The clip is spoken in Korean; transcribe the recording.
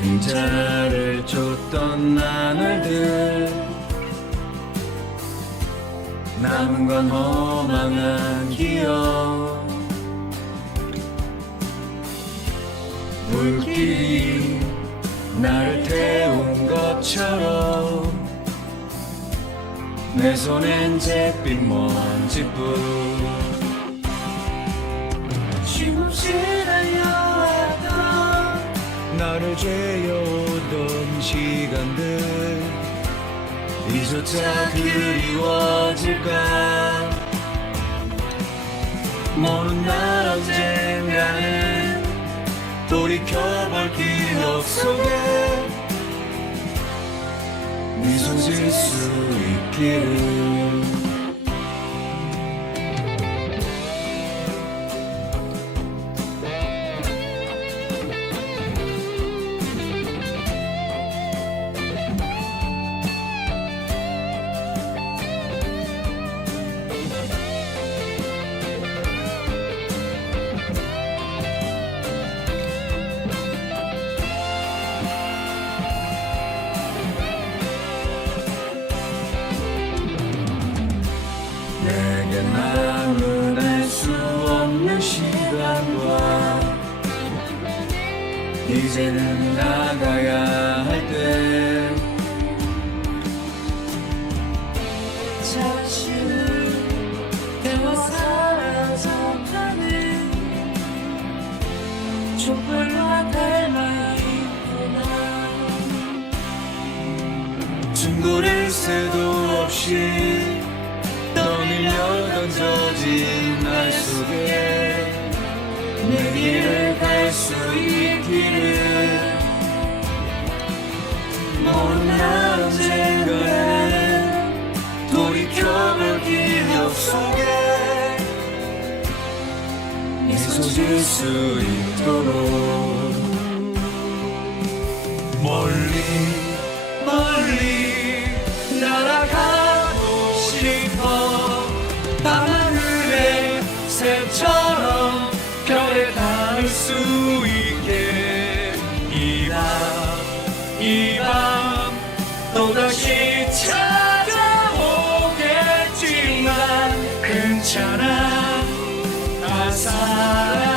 그림자를 쫓던 나날들. 남은 건 허망한 기억. 물길이 나를 태운 것처럼 내 손엔 잿빛 먼지뿐. 쉼없이 달려왔던 나를 죄어오던 시간들 이조차 그리워질까? 먼 날 언젠가는 돌이켜볼 기억 속에 미소 질수 있기를 이제는 나가야 할 때. 자신을 태워 사라져가는 촛불과 닮아 있구나. 충고를 새도 없이 떠밀려 던져진 날 속에 내 길을 갈수 질수 있도록. 멀리 멀리 날아가고 싶어. 밤하늘의 새처럼 별에 닿을 수 있게. 이밤 이밤 또다시 찾아오겠지만 괜찮아 나 사랑